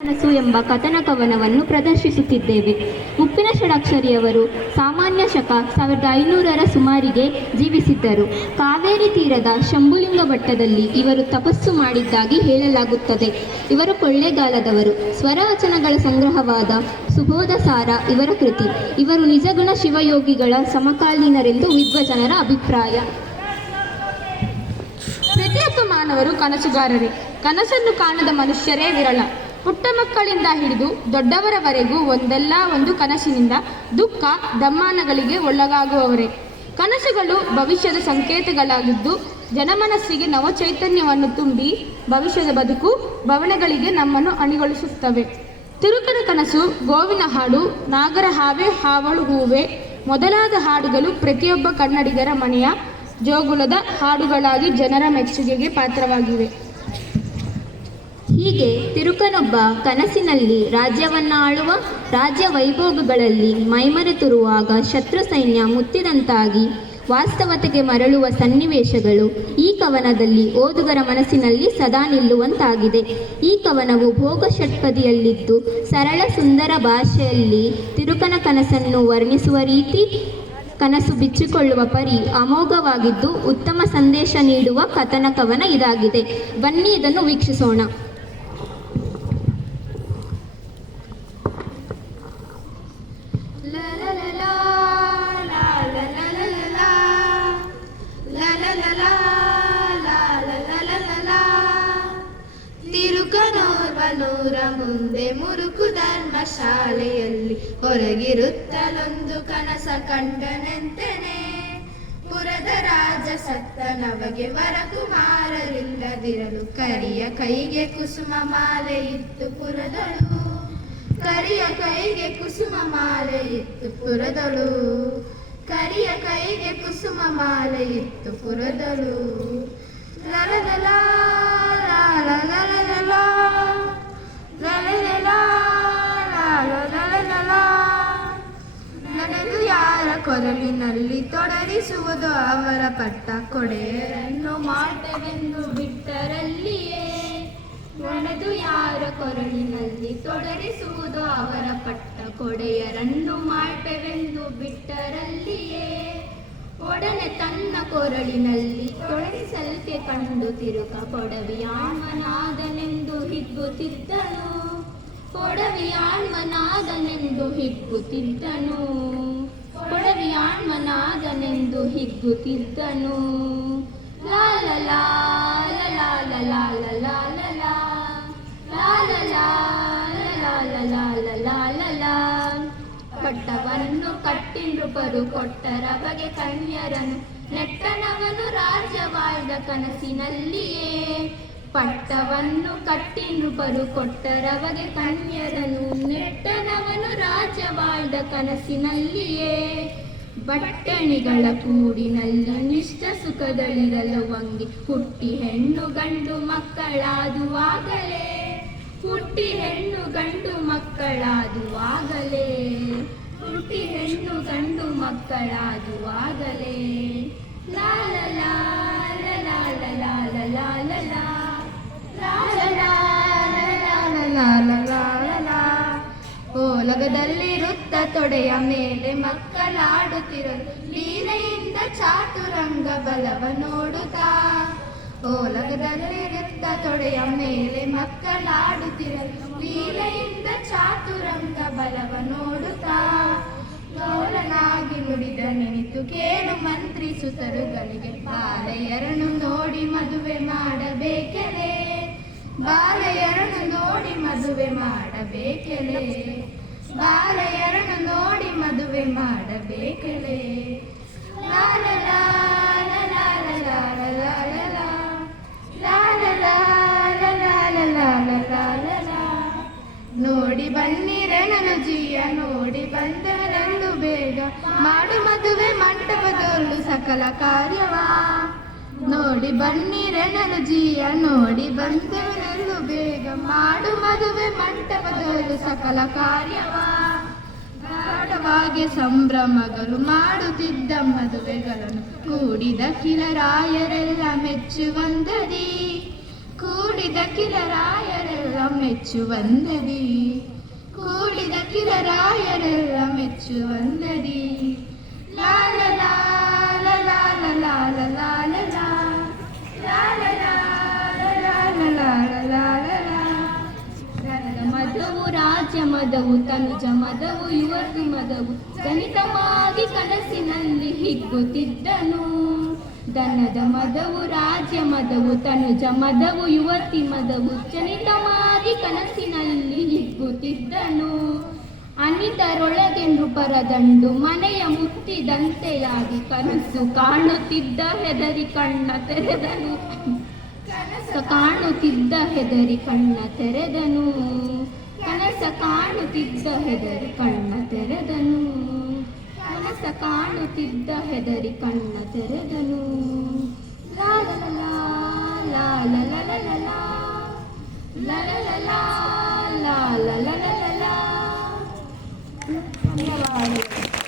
ಕನಸು ಎಂಬ ಕಥನ ಕವನವನ್ನು ಪ್ರದರ್ಶಿಸುತ್ತಿದ್ದೇವೆ. ಉಪ್ಪಿನ ಷಡಕ್ಷರಿಯವರು ಸಾಮಾನ್ಯ ಶಕ 1500ರ ಸುಮಾರಿಗೆ ಜೀವಿಸಿದ್ದರು. ಕಾವೇರಿ ತೀರದ ಶಂಭುಲಿಂಗ ಬೆಟ್ಟದಲ್ಲಿ ಇವರು ತಪಸ್ಸು ಮಾಡಿದ್ದಾಗಿ ಹೇಳಲಾಗುತ್ತದೆ. ಇವರು ಕೊಳ್ಳೇಗಾಲದವರು. ಸ್ವರವಚನಗಳ ಸಂಗ್ರಹವಾದ ಸುಬೋಧಸಾರ ಇವರ ಕೃತಿ. ಇವರು ನಿಜಗುಣ ಶಿವಯೋಗಿಗಳ ಸಮಕಾಲೀನರೆಂದು ವಿದ್ವಜನರ ಅಭಿಪ್ರಾಯ. ಪ್ರತಿಯೊಬ್ಬ ಮಾನವರು ಕನಸುಗಾರರೇ. ಕನಸನ್ನು ಕಾಣದ ಮನುಷ್ಯರೇ ವಿರಳ. ಪುಟ್ಟ ಮಕ್ಕಳಿಂದ ಹಿಡಿದು ದೊಡ್ಡವರವರೆಗೂ ಒಂದಲ್ಲ ಒಂದು ಕನಸಿನಿಂದ ದುಃಖ ದಮ್ಮಾನಗಳಿಗೆ ಒಳಗಾಗುವವರೇ. ಕನಸುಗಳು ಭವಿಷ್ಯದ ಸಂಕೇತಗಳಾಗಿದ್ದು ಜನಮನಸ್ಸಿಗೆ ನವಚೈತನ್ಯವನ್ನು ತುಂಬಿ ಭವಿಷ್ಯದ ಬದುಕು ಭವನಗಳಿಗೆ ನಮ್ಮನ್ನು ಅಣಿಗೊಳಿಸುತ್ತವೆ. ತಿರುಕನ ಕನಸು, ಗೋವಿನ ಹಾಡು, ನಾಗರ ಹಾವೆ ಹಾವಳು ಹೂವೆ ಮೊದಲಾದ ಹಾಡುಗಳು ಪ್ರತಿಯೊಬ್ಬ ಕನ್ನಡಿಗರ ಮನೆಯ ಜೋಗುಳದ ಹಾಡುಗಳಾಗಿ ಜನರ ಮೆಚ್ಚುಗೆಗೆ ಪಾತ್ರವಾಗಿವೆ. ಹೀಗೆ ತಿರುಕನೊಬ್ಬ ಕನಸಿನಲ್ಲಿ ರಾಜ್ಯವನ್ನಾಳುವ ರಾಜ್ಯ ವೈಭೋಗಗಳಲ್ಲಿ ಮೈಮರೆತಿರುವಾಗ ಶತ್ರು ಸೈನ್ಯ ಮುತ್ತಿದಂತಾಗಿ ವಾಸ್ತವತೆಗೆ ಮರಳುವ ಸನ್ನಿವೇಶಗಳು ಈ ಕವನದಲ್ಲಿ ಓದುಗರ ಮನಸ್ಸಿನಲ್ಲಿ ಸದಾ ನಿಲ್ಲುವಂತಾಗಿದೆ. ಈ ಕವನವು ಭೋಗ ಷಟ್ಪದಿಯಲ್ಲಿದ್ದು ಸರಳ ಸುಂದರ ಭಾಷೆಯಲ್ಲಿ ತಿರುಕನ ಕನಸನ್ನು ವರ್ಣಿಸುವ ರೀತಿ, ಕನಸು ಬಿಚ್ಚಿಕೊಳ್ಳುವ ಪರಿ ಅಮೋಘವಾಗಿದ್ದು ಉತ್ತಮ ಸಂದೇಶ ನೀಡುವ ಕಥನ ಕವನ ಇದಾಗಿದೆ. ಬನ್ನಿ ಇದನ್ನು ವೀಕ್ಷಿಸೋಣ. ತಿರುಕನೋರ್ವನೂರ ಮುಂದೆ ಮುರುಕು ಧರ್ಮಶಾಲೆಯಲ್ಲಿ ಹೊರಗಿರುತ್ತಲೊಂದು ಕನಸ ಕಂಡನೆಂತೆನೆ. ಪುರದ ರಾಜ ಸತ್ತ ನವಗೆ ವರಕುಮಾರರಿಲ್ಲದಿರಲು ಕರಿಯ ಕೈಗೆ ಕುಸುಮ ಮಾಲೆ ಇತ್ತು ಪುರದಳು. ಕರಿಯ ಕೈಗೆ ಕುಸುಮ ಮಾಲೆ ಇತ್ತು ಪುರದಳು. ಕರಿಯ ಕೈಗೆ ಕುಸುಮ ಮಾಲೆ ಇತ್ತು ಪುರದಳು. ಲಲಲಲಾ ಲಲಲಲಲಾ ಲಲಲಲಾ ಲಲಲಲಲಾ. ನಡೆದು ಯಾರ ಕೊರಳಿನಲ್ಲಿ ತೊಡರಿಸುವುದು ಅವರ ಪಟ್ಟ ಕೊಡೆಯರನ್ನು ಮಾಡ್ತವೆಂದು ಬಿಟ್ಟರಲ್ಲಿಯೇ. ನಡೆದು ಯಾರ ಕೊರಳಿನಲ್ಲಿ ತೊಡರಿಸುವುದು ಅವರ ಪಟ್ಟ ಕೊಡೆಯರನ್ನು ಮಾಡ್ತವೆಂದು ಬಿಟ್ಟರಲ್ಲಿಯೇ. ಒಡನೆ ತನ್ನ ಕೊರಳಿನಲ್ಲಿ ತೊಡರಿಸಲ್ಕೆ ಕಂಡು ತಿರುಕ ಕೊಡವಿಯಾಳ್ಮನಾದನೆಂದು ಹಿಗ್ಗುತ್ತಿದ್ದನು. ಕೊಡವಿಯಾಳ್ಮನಾದನೆಂದು ಹಿಗ್ಗುತ್ತಿದ್ದನು. ಕೊಡವಿಯಾಳ್ಮನಾದನೆಂದು ಹಿಗ್ಗುತ್ತಿದ್ದನು. ಲಾಲಲಾ ಲಾಲಲಾ ಲಾಲಲಾ ಲಾಲಲಾ ಲಾಲಲಾ. ಪಟ್ಟವನ್ನು ಕಟ್ಟಿ ನೃಪರು ಕೊಟ್ಟರ ಬಗೆ ಕನ್ಯರನು ನೆಟ್ಟನವನು ರಾಜ್ಯವಾಳ್ದ ಕನಸಿನಲ್ಲಿಯೇ. ಪಟ್ಟವನ್ನು ಕಟ್ಟಿ ನೃಪರು ಕೊಟ್ಟರ ಬಗೆ ಕನ್ಯರನು ನೆಟ್ಟನವನು ರಾಜ್ಯವಾಳ್ದ ಕನಸಿನಲ್ಲಿಯೇ. ಬಟ್ಟಣಿಗಳ ಕೂಡಿನಲ್ಲಿ ನಿಷ್ಠ ಸುಖದಲ್ಲಿರಲು ವಂಗಿ ಹುಟ್ಟಿ ಹೆಣ್ಣು ಗಂಡು ಮಕ್ಕಳಾದುವಾಗಲೇ. ಹುಟ್ಟಿ ಹೆಣ್ಣು ಗಂಡು ಮಕ್ಕಳಾದುವಾಗಲೇ. ಹುಟ್ಟಿ ಹೆಣ್ಣು ಗಂಡು ಮಕ್ಕಳಾದುವಾಗಲೇ. ಲಾಲಲಾ ಲಾಲಲಾ ಲಾಲಲಾ ಲಾಲಲಾ. ಓಲಗದಲ್ಲಿರುತ್ತ ತೊಡೆಯ ಮೇಲೆ ಮಕ್ಕಳಾಡುತ್ತಿರಲು ಲೀಲೆಯಿಂದ ಚಾತುರಂಗ ಬಲವ ನೋಡುತ್ತಾ. ಓಲಗದಲ್ಲಿರುತ್ತ ತೊಡೆಯ ಮೇಲೆ ಮಕ್ಕಳಾಡುತ್ತಿರಲು ಲೀಲೆಯಿಂದ ಚಾತುರಂಗ ಬಲವ ನೋಡುತ್ತಾ. ಲೋಲನಾಗಿ ನುಡಿದ ನೆನಿತು ಕೇಳು ಮಂತ್ರಿ ಸುತರುಗಳಿಗೆ ಬಾಲೆಯರನ್ನು ನೋಡಿ ಮದುವೆ ಮಾಡಬೇಕೆಲೆ. ಬಾಲೆಯರನ್ನು ನೋಡಿ ಮದುವೆ ಮಾಡಬೇಕೆಲೆ. ಬಾಲೆಯರನ್ನು ನೋಡಿ ಮದುವೆ ಮಾಡಬೇಕೆಲೆ. ಲಾಲಲಾ ಲಾಲಲಾ ಲಾಲಲಾ ಲಾಲಲಾ ಲಾಲಲಾ. ನೋಡಿ ಬನ್ನಿರೆನಲು ಜಿಯ ನೋಡಿ ಬಂದರೆಂದು ಬೇಗ ಮಾಡು ಮದುವೆ ಮಂಟಪದೊಳ್ಳು ಸಕಲ ಕಾರ್ಯವಾ. ನೋಡಿ ಬನ್ನಿರೆನಲು ಜಿಯ ನೋಡಿ ಬಂದರೆಂದು ಬೇಗ ಮಾಡು ಮದುವೆ ಮಂಟಪದೊಳ್ಳು ಸಕಲ ಕಾರ್ಯವಾ. ಗಾಢವಾಗಿ ಸಂಭ್ರಮಗಳು ಮಾಡುತ್ತಿದ್ದ ಮದುವೆಗಳನ್ನು ಕೂಡಿದ ಕಿಲರಾಯರೆಲ್ಲ ಮೆಚ್ಚುವಂದದಿ. ಕೂಡಿದ ಕಿರರಾಯರೆಲ್ಲ ಮೆಚ್ಚುವಂದದಿ, ಕೂಡಿದ ಕಿರರಾಯರೆಲ್ಲ ಮೆಚ್ಚುವಂದದಿ. ಲಾಲ ಲಾಲ ಲಾಲ ಲಾಲ ಲಾಲ ಲಾಲ ಲಾಲ ಲಾಲ ಲಾಲ ಲಾಲ. ಮದವು ರಾಜ್ಯ ಮದವು ತನುಜ ಮದವು ಯುವತಿ ಮದವು ಗಣಿತವಾಗಿ ಕನಸಿನಲ್ಲಿ ಹಿಗ್ಗುತ್ತಿದ್ದನು. ದನದ ಮದವು ರಾಜ್ಯ ಮದವು ತನುಜ ಮದವು ಯುವತಿ ಮದವು ಜನಿತವಾಗಿ ಕನಸಿನಲ್ಲಿ ಹಿಗ್ಗುತ್ತಿದ್ದನು. ಅನಿತರೊಳಗೆ ನೃಪರದಂಡು ಮನೆಯ ಮುತ್ತಿದಂತೆಯಾಗಿ ಕನಸು ಕಾಣುತ್ತಿದ್ದ ಹೆದರಿ ಕಣ್ಣ ತೆರೆದನು. ಕನಸ ಕಾಣುತ್ತಿದ್ದ ಹೆದರಿ ಕಣ್ಣ ತೆರೆದನು. ಕನಸ ಕಾಣುತ್ತಿದ್ದ ಹೆದರಿ ಕಣ್ಣ ತೆರೆದನು. ಕನಸ ಕಾಣುತ್ತಿದ್ದ ಹೆದರಿ ಕಣ್ಣ ತೆರೆದನು. ಲಾಲ ಲಾಲ ಲಾಲ ಲಾಲ ಲಾಲ ಲಾಲ ಲಾಲ ಲಾಲ. ಧನ್ಯವಾದಗಳು.